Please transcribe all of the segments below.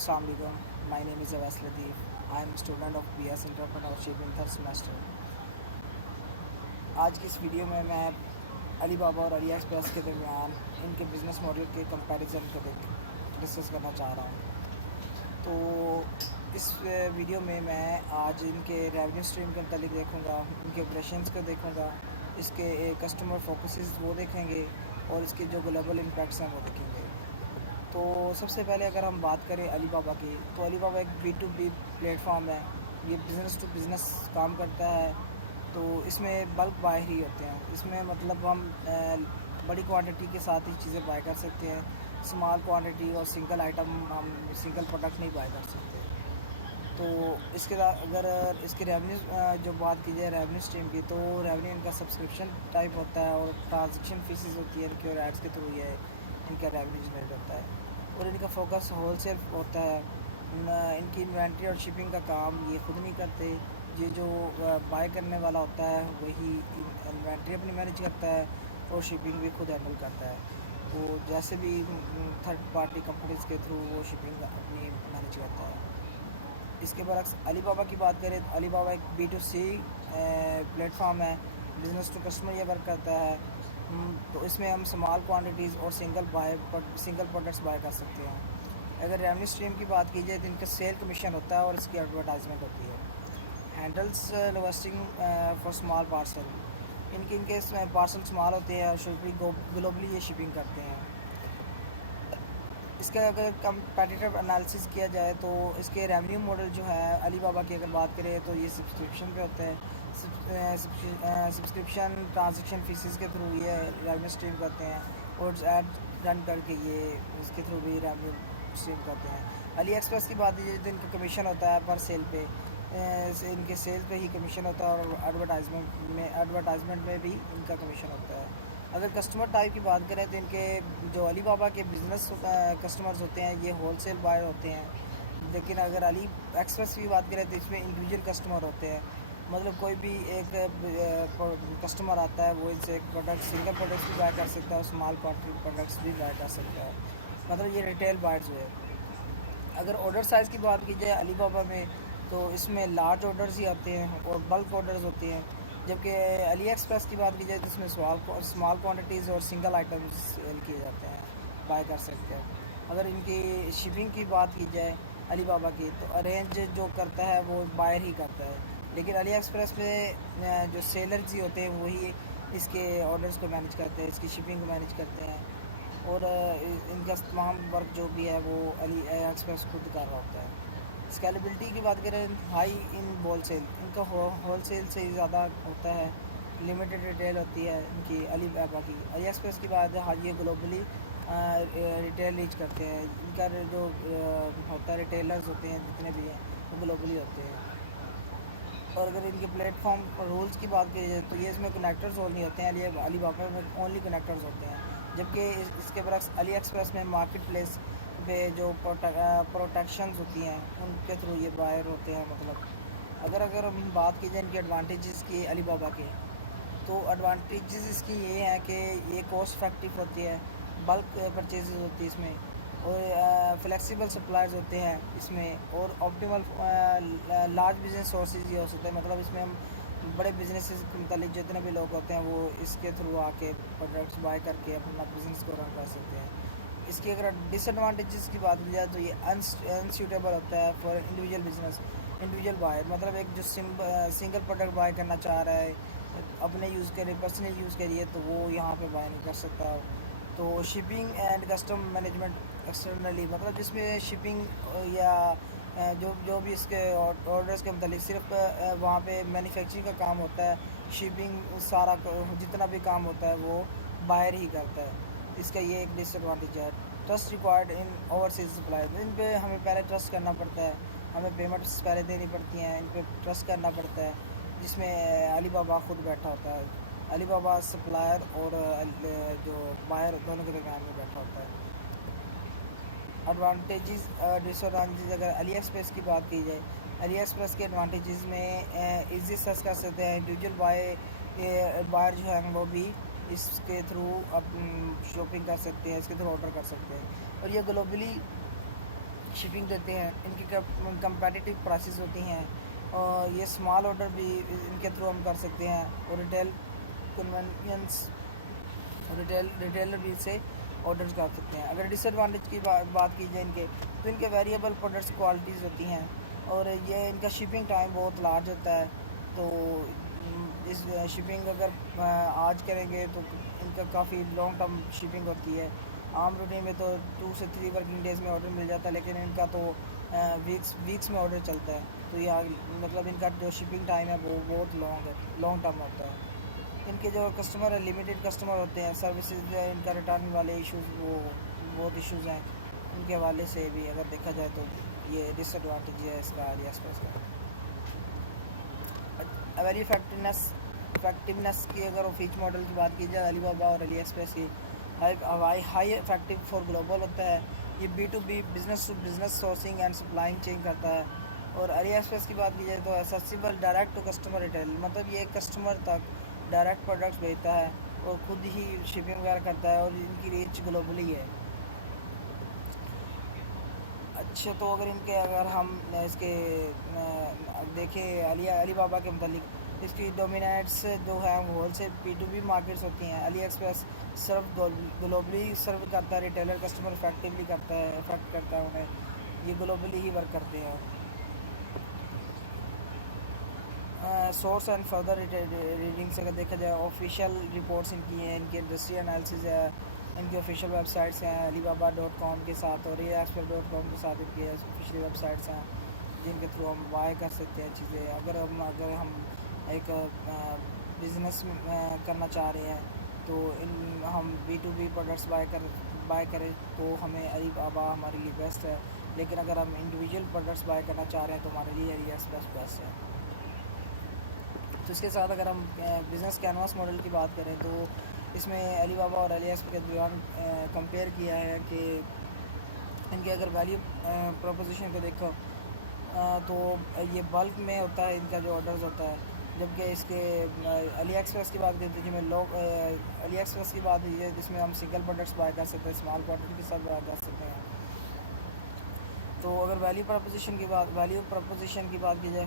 Assalamu alaikum. My name is Awais Latif. I am a student of BS Entrepreneurship in third semester. آج کی اس video میں علی بابا اور علی express کے درمیان ان کے بزنس ماڈل کے کمپیریزن کو ڈسکس کرنا چاہ رہا ہوں. تو اس ویڈیو میں آج ان کے ریونیو اسٹریم کے متعلق دیکھوں گا, ان کے آپریشنس کو دیکھوں گا, اس کے کسٹمر فوکسز وہ دیکھیں گے اور اس کے جو گلوبل امپیکٹس ہیں وہ دیکھیں گے. تو سب سے پہلے اگر ہم بات کریں علی بابا کی, تو علی بابا ایک B2B پلیٹ فارم ہے. یہ بزنس ٹو بزنس کام کرتا ہے. تو اس میں بلک بائی ہی ہوتے ہیں. اس میں مطلب ہم بڑی کوانٹٹی کے ساتھ ہی چیزیں بائی کر سکتے ہیں. اسمال کوانٹٹی اور سنگل آئٹم ہم سنگل پروڈکٹ نہیں بائی کر سکتے. تو اس کے اگر اس کے ریونیو جو بات کی جائے ریونیو اسٹریم کی, تو ریونیو ان کا سبسکرپشن ٹائپ ہوتا ہے اور ٹرانزیکشن فیسز ہوتی ہے ان کی, اور ایڈس کے تھرو یہ ان کا ریونیو جنریٹ ہوتا ہے. اور ان کا فوکس ہول سیل ہوتا ہے. ان کی انوینٹری اور شپنگ کا کام یہ خود نہیں کرتے. یہ جو بائی کرنے والا ہوتا ہے وہی انوینٹری اپنی مینیج کرتا ہے اور شپنگ بھی خود ہینڈل کرتا ہے. وہ جیسے بھی تھرڈ پارٹی کمپنیز کے تھرو وہ شپنگ اپنی مینیج کرتا ہے. اس کے برعکس علی بابا کی بات کریں تو علی بابا ایک B2C پلیٹ فارم ہے. بزنس ٹو کسٹمر یہ ورک کرتا ہے. تو اس میں ہم اسمال کوانٹٹیز اور سنگل پروڈکٹس بائی کر سکتے ہیں. اگر ریونیو اسٹریم کی بات کی جائے تو ان کا سیل کمیشن ہوتا ہے اور اس کی ایڈورٹائزمنٹ ہوتی ہے. Handles listing for small parcel. ان کے پارسل اسمال ہوتے ہیں اور شپنگ گلوبلی یہ شپنگ کرتے ہیں. اس کا اگر کمپیٹیٹیو انالیسس کیا جائے تو اس کے ریونیو ماڈل جو ہے علی بابا کی اگر بات کریں تو یہ سبسکرپشن پہ ہوتا ہے. سبسکرپشن ٹرانزیکشن فیسز کے تھرو یہ ریونیو اسٹریم کرتے ہیں, اور ایڈ رن کر کے یہ اس کے تھرو بھی ریونیو اسٹریم کرتے ہیں. علی ایکسپریس کی بات کی تو ان کا کمیشن ہوتا ہے پر سیل پہ. ان کے سیل پہ ہی کمیشن ہوتا ہے اور ایڈورٹائزمنٹ میں بھی ان کا کمیشن ہوتا ہے. اگر کسٹمر ٹائپ کی بات کریں تو ان کے جو علی بابا کے بزنس کسٹمرز ہوتے ہیں یہ ہول سیل بائر ہوتے ہیں. لیکن اگر علی ایکسپریس کی بات کریں تو اس میں انڈیویجول کسٹمر ہوتے ہیں. مطلب کوئی بھی ایک کسٹمر آتا ہے وہ ان سے ایک پروڈکٹ سنگل پروڈکٹس بھی بائی کر سکتا ہے, اسمال کوانٹٹی پروڈکٹس بھی بائی کر سکتا ہے. مطلب یہ ریٹیل بائرز ہوئے. اگر آرڈر سائز کی بات کی جائے علی بابا میں تو اس میں لارج آرڈرز ہی آتے ہیں اور بلک آرڈرز ہوتے ہیں. جبکہ علی ایکسپریس کی بات کی جائے تو اس میں اسمال کوانٹٹیز اور سنگل آئٹمز سیل کیے جاتے ہیں, بائی کر سکتے ہیں. اگر ان کی شپنگ کی بات کی جائے علی بابا کی تو ارینج جو کرتا ہے وہ بائر ہی کرتا ہے. لیکن علی ایکسپریس میں جو سیلرز ہی ہوتے ہیں وہی اس کے آرڈرز کو مینیج کرتے ہیں, اس کی شپنگ کو مینیج کرتے ہیں. اور ان کا تمام ورک جو بھی ہے وہ علی ایکسپریس خود کر رہا ہوتا ہے. اسکیلیبلٹی کی بات کریں ہائی ان ہول سیل, ان کا ہول سیل سے ہی زیادہ ہوتا ہے. لمیٹڈ ریٹیل ہوتی ہے ان کی علی بابا کی. علی ایکسپریس کی بات ہے یہ گلوبلی ریٹیل ریچ کرتے ہیں. ان کا جو ہوتا ہے ریٹیلرز ہوتے ہیں جتنے بھی ہیں وہ گلوبلی ہوتے ہیں. اور اگر ان کے پلیٹ فارم رولز کی بات کی جائے تو یہ اس میں کنیکٹرز اور نہیں ہوتے ہیں. علی بابا میں اونلی کنیکٹرز ہوتے ہیں. جبکہ اس کے برعکس علی ایکسپریس میں مارکیٹ پلیس پہ جو پروٹیکشنز ہوتی ہیں ان کے تھرو یہ بائر ہوتے ہیں. مطلب اگر ہم بات کی جائے ان کے ایڈوانٹیجز کی علی بابا کے, تو ایڈوانٹیجز اس کی یہ ہیں کہ یہ کوسٹ افیکٹو ہوتی ہے, بلک پرچیزز ہوتی ہے اس میں, اور فلیکسیبل سپلائرز ہوتے ہیں اس میں, اور آپٹیمل لارج بزنس سورسز یہ ہو سکتے ہیں. مطلب اس میں ہم بڑے بزنسز کے متعلق جتنے بھی لوگ ہوتے ہیں وہ اس کے تھرو آ کے پروڈکٹس بائی کر کے اپنا بزنس کو رن کر سکتے ہیں. اس کی اگر ڈس ایڈوانٹیجز کی بات کی جائے تو یہ انسیوٹیبل ہوتا ہے for individual business, individual buyer. مطلب ایک جو سنگل پروڈکٹ بائی کرنا چاہ رہا ہے اپنے یوز کے لیے, پرسنل یوز کے لیے, تو وہ یہاں پہ بائی نہیں کر سکتا. تو shipping and custom management externally, مطلب جس میں شپنگ یا جو بھی اس کے آرڈرز کے متعلق صرف وہاں پہ مینوفیکچرنگ کا کام ہوتا ہے, شپنگ سارا جتنا بھی کام ہوتا ہے وہ بائر ہی کرتا ہے. اس کا یہ ایک ڈس ایڈوانٹیج ہے. Trust required in overseas supply. ان پہ ہمیں پہلے ٹرسٹ کرنا پڑتا ہے, ہمیں پیمنٹس پہلے دینی پڑتی ہیں, ان پہ ٹرسٹ کرنا پڑتا ہے, جس میں علی بابا خود بیٹھا ہوتا ہے. علی بابا سپلائر اور جو بائر دونوں کے درمیان میں بیٹھا ہوتا ہے. ایڈوانٹیجز ڈس ایڈوانٹیجز اگر علی ایکسپریس کی بات کی جائے, علی ایکسپریس کے ایڈوانٹیجز میں ایزی سرچ کر سکتے ہیں. انڈیویجول بائر جو ہیں وہ بھی اس کے تھرو شاپنگ کر سکتے ہیں, اس کے تھرو آرڈر کر سکتے ہیں. اور یہ گلوبلی شپنگ دیتے ہیں، ان کی کمپیٹیٹیو پرائسز ہوتی ہیں، اور یہ اسمال آرڈر بھی ان کے تھرو ہم کر سکتے ہیں، اور ریٹیل کنوینئنس ریٹیلر بھی سے آرڈرز کر سکتے ہیں۔ اگر ڈس ایڈوانٹیج کی بات کی جائے ان کے، تو ان کے ویریبل پروڈکٹس کوالٹیز ہوتی ہیں، اور یہ ان کا شپنگ ٹائم بہت لارج ہوتا ہے، تو اس شپنگ اگر آج کریں گے تو ان کا کافی لانگ ٹرم شپنگ ہوتی ہے۔ عام روٹین میں تو 2 سے 3 ورکنگ ڈیز میں آرڈر مل جاتا ہے، لیکن ان کا تو ویکس میں آرڈر چلتا ہے، تو یہ مطلب ان کا جو شپنگ ٹائم ہے وہ بہت لانگ ٹرم ہوتا ہے۔ ان کے جو کسٹمر ہیں لمیٹڈ کسٹمر ہوتے ہیں، سروسز ان کا ریٹرن والے ایشوز وہ بہت ایشوز ہیں، ان کے حوالے سے بھی اگر دیکھا جائے تو یہ ڈس ایڈوانٹیج ہے اس کا علی ایکسپریس کا۔ ویری افیکٹونیس کی اگر ایچ ماڈل کی بات کی جائے علی بابا اور علی ایکسپریس کی، ہائی افیکٹو فار گلوبل ہوتا ہے، یہ B2B business to business sourcing and supplying chain کرتا ہے، اور علی ایکسپریس کی بات کی جائے تو accessible direct to customer retail, مطلب یہ کسٹمر تک ڈائریکٹ پروڈکٹس بھیجتا ہے اور خود ہی شپنگ وغیرہ کرتا ہے، اور ان کی ریچ گلوبلی ہے۔ اچھا، تو اگر ہم اس کے دیکھیں علی بابا کے متعلق، اس کی ڈومینیٹس جو ہے ہول سیل B2B مارکیٹس ہوتی ہیں۔ علی ایکسپریس صرف گلوبلی سرو کرتا ہے، ریٹیلر کسٹمر افیکٹو کرتا ہے انہیں، یہ گلوبلی ہی ورک کرتے ہیں۔ سورس اینڈ فردر ریڈنگ سے اگر دیکھا جائے، آفیشیل رپورٹس ان کی ہیں، ان کی انڈسٹری انالیسز ہے، ان کی آفیشیل ویب سائٹس ہیں علی بابا .com کے ساتھ، اور یہ ایکسپریس.com کے ساتھ ان کی آفیشیل ویب سائٹس ہیں جن کے تھرو ہم بائی کر سکتے ہیں چیزیں۔ اگر ہم ایک بزنس کرنا چاہ رہے ہیں تو ہم B2B پروڈکٹس بائی کریں تو ہمیں علی بابا ہمارے لیے بیسٹ ہے، لیکن اگر ہم انڈیویجول پروڈکٹس بائی کرنا چاہ رہے ہیں تو ہمارے لیے علی ایکسپریس بیسٹ ہے۔ تو اس کے ساتھ اگر ہم بزنس کینواس ماڈل کی بات کریں تو اس میں علی بابا اور علی ایکسپریس کے درمیان کمپیئر کیا ہے کہ ان کے اگر ویلیو پروپوزیشن کو دیکھو تو یہ بلک میں ہوتا ہے ان کا جو آرڈرز ہوتا ہے، جبکہ اس کے علی ایکسپریس کی بات کرتے ہیں علی ایکسپریس کی بات یہ ہے جس میں ہم سنگل پروڈکٹس بائی کر سکتے ہیں، اسمال کوانٹٹی کے ساتھ بائی کر سکتے ہیں۔ تو اگر ویلیو پروپوزیشن کی بات کی جائے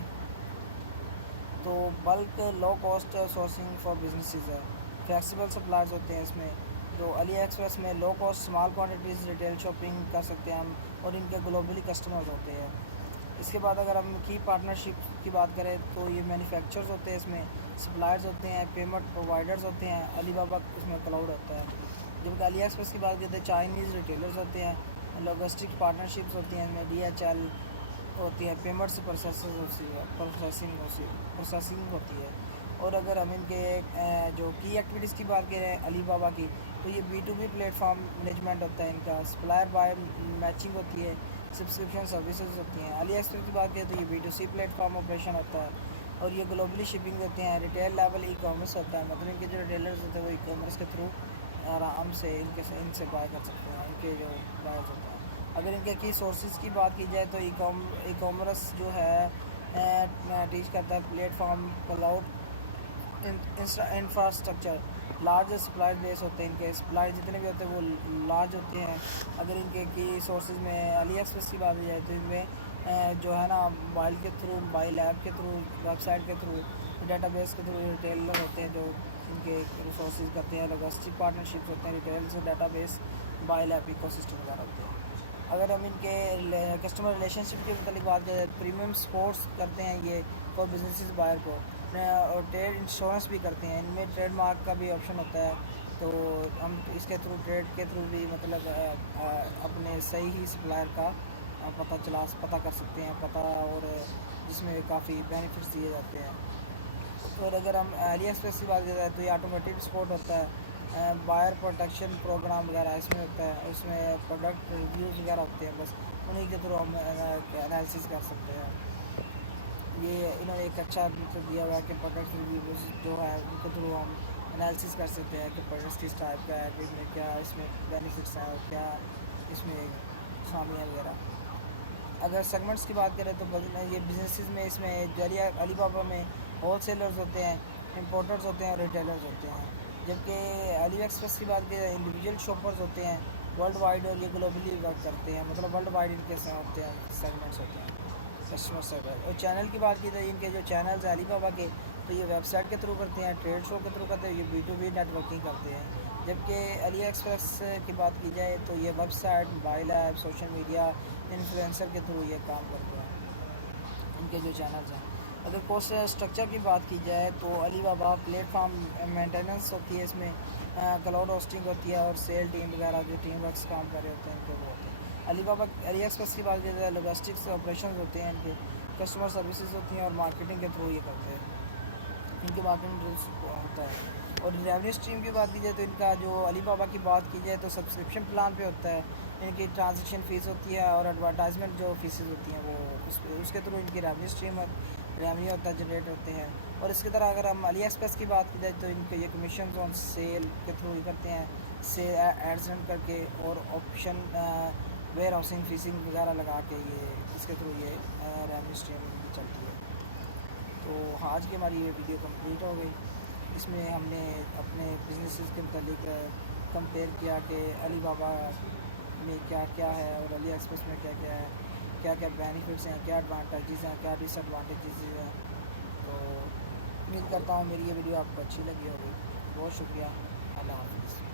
تو bulk low cost sourcing for businesses ہے، فلیکسیبل سپلائرز ہوتے ہیں اس میں، جو علی ایکسپریس میں low cost small quantities retail shopping کر سکتے ہیں ہم، اور ان کے گلوبلی کسٹمرز ہوتے ہیں۔ اس کے بعد اگر ہم کی پارٹنرشپ کی بات کریں تو یہ مینوفیکچرز ہوتے ہیں، اس میں سپلائرز ہوتے ہیں، پیمنٹ پرووائڈرز ہوتے ہیں، علی بابا اس میں کلاؤڈ ہوتا ہے۔ جبکہ علی ایکسپریس کی بات کرتے ہیں چائنیز ریٹیلرز ہوتے ہیں، لاجسٹک پارٹنرشپس ہوتی ہیں، ان میں DHL ہوتی ہے، پیمنٹس پروسیسنگ ہوتی ہے۔ اور اگر ہم ان کے جو کی ایکٹیویٹیز کی بات کریں علی بابا کی، تو یہ B2B پلیٹ فارم مینجمنٹ ہوتا ہے ان کا، سپلائر بائی میچنگ ہوتی ہے، سبسکرپشن سروسز ہوتی ہیں۔ علی ایکسپریس کی بات کریں تو یہ B2C پلیٹ فارم آپریشن ہوتا ہے، اور یہ گلوبلی شپنگ دیتے ہیں، ریٹیل لیول ای کامرس ہوتا ہے، مطلب ان کے جو ریٹیلرز ہوتے ہیں وہ ای کامرس کے تھرو آرام سے ان سے بائی کر سکتے ہیں، ان کے جو بائرز ہوتے ہیں۔ اگر ان کے کی سورسز کی بات کی جائے تو ای کامرس جو ہے ٹیچ کرتا ہے platform, cloud infrastructure, large supplier base ہوتے ہیں، ان کے سپلائر جتنے بھی ہوتے ہیں وہ لارج ہوتے ہیں۔ اگر ان کے کی سورسز میں علی ایکسپریس کی بات کی جائے تو ان میں جو ہے نا موبائل کے تھرو، موبائل ایپ کے تھرو، ویب سائٹ کے تھرو، ڈیٹا بیس کے تھرو ریٹیلر ہوتے ہیں جو ان کے ریسورسز کرتے ہیں، لاجسٹک پارٹنرشپس ہوتے ہیں، ریٹیل سے database, mobile app ecosystem وغیرہ ہوتے ہیں۔ اگر ہم ان کے کسٹمر ریلیشن شپ کے متعلق بات کریں، پریمیم سپورٹس کرتے ہیں یہ فور بزنسز بائر کو، اور ٹریڈ انشورنس بھی کرتے ہیں، ان میں ٹریڈ مارک کا بھی آپشن ہوتا ہے، تو ہم اس کے تھرو ٹریڈ کے تھرو بھی مطلب اپنے صحیح سپلائر کا پتہ کر سکتے ہیں اور جس میں کافی بینیفٹس دیے جاتے ہیں۔ اور اگر ہم علی ایکسپریس کی بات کریں تو یہ آٹومیٹڈ سپورٹ ہوتا ہے، بائر پروٹیکشن پروگرام وغیرہ اس میں ہوتا ہے، اس میں پروڈکٹ ریویوز وغیرہ ہوتے ہیں، بس انہیں کے تھرو ہم انالیسس کر سکتے ہیں۔ یہ انہوں نے ایک اچھا دیا ہوا ہے کہ پروڈکٹ ریویوز جو ہے ان کے تھرو ہم انالیسس کر سکتے ہیں کہ پروڈکٹس کس ٹائپ کا ہے، کہ میں کیا اس میں بینیفٹس ہیں اور کیا اس میں خامیاں وغیرہ۔ اگر سیگمنٹس کی بات کریں تو یہ بزنسز میں اس میں علی بابا میں ہول سیلرز ہوتے ہیں، امپورٹرز ہوتے ہیں اور ریٹیلرز ہوتے ہیں، جبکہ علی ایکسپریس کی بات کریں انڈیویجول شاپرز ہوتے ہیں، ورلڈ وائڈ اور یہ گلوبلی ورک کرتے ہیں، مطلب ورلڈ وائڈ ان کے ہوتے ہیں سیگمنٹس ہوتے ہیں کسٹمر سروس۔ اور چینل کی بات کی جائے ان کے جو چینلز ہیں علی بابا کے، تو یہ ویب سائٹ کے تھرو کرتے ہیں، ٹریڈ شو کے تھرو کرتے ہیں، یہ B2B نیٹ ورکنگ کرتے ہیں۔ جبکہ علی ایکسپریس کی بات کی جائے تو یہ website, mobile app, social media influencer کے تھرو یہ کام کرتے ہیں ان کے جو چینلز ہیں۔ اگر کوسٹ اسٹرکچر کی بات کی جائے تو علی بابا پلیٹ فارم مینٹیننس ہوتی ہے، اس میں کلاؤڈ ہوسٹنگ ہوتی ہے، اور سیل ٹیم وغیرہ جو ٹیم ورکس کام کر رہے ہوتے ہیں ان کے وہ ہوتے ہیں۔ علی ایکسپریس کی بات کی جائے لوجسٹکس آپریشنز ہوتے ہیں ان کے، کسٹمر سروسز ہوتی ہیں، اور مارکیٹنگ کے تھرو یہ کرتے ہیں، ان کے مارکیٹنگ ہوتا ہے۔ اور ریونیو اسٹریم کی بات کی جائے تو ان کا جو علی بابا کی بات کی جائے تو سبسکرپشن پلان پہ ہوتا ہے، ان کی ٹرانزیکشن فیس ہوتی ہے، اور ایڈورٹائزمنٹ جو فیسز ہوتی ہیں وہ اس کے تھرو ان کی ریونیو اسٹریم ریونیو ہوتا ہے، جنریٹ ہوتے ہیں۔ اور اس کی طرح اگر ہم علی ایکسپریس کی بات کی جائے تو ان کے یہ کمیشنز آن سیل کے تھرو یہ کرتے ہیں، سے ایڈز رن کر کے، اور آپشن ویئر ہاؤسنگ فیسنگ وغیرہ لگا کے یہ اس کے تھرو یہ ریونیو اسٹریم چلتی ہے۔ تو آج کی ہماری یہ ویڈیو کمپلیٹ ہو گئی، اس میں ہم نے اپنے بزنسز کے متعلق کمپیئر کیا کہ علی بابا میں کیا کیا ہے اور علی ایکسپریس میں کیا کیا ہے، کیا کیا بینیفٹس ہیں، کیا ایڈوانٹیجز ہیں، کیا ڈس ایڈوانٹیجز ہیں۔ تو امید کرتا ہوں میری یہ ویڈیو آپ کو اچھی لگی ہوگی۔ بہت شکریہ، اللہ حافظ۔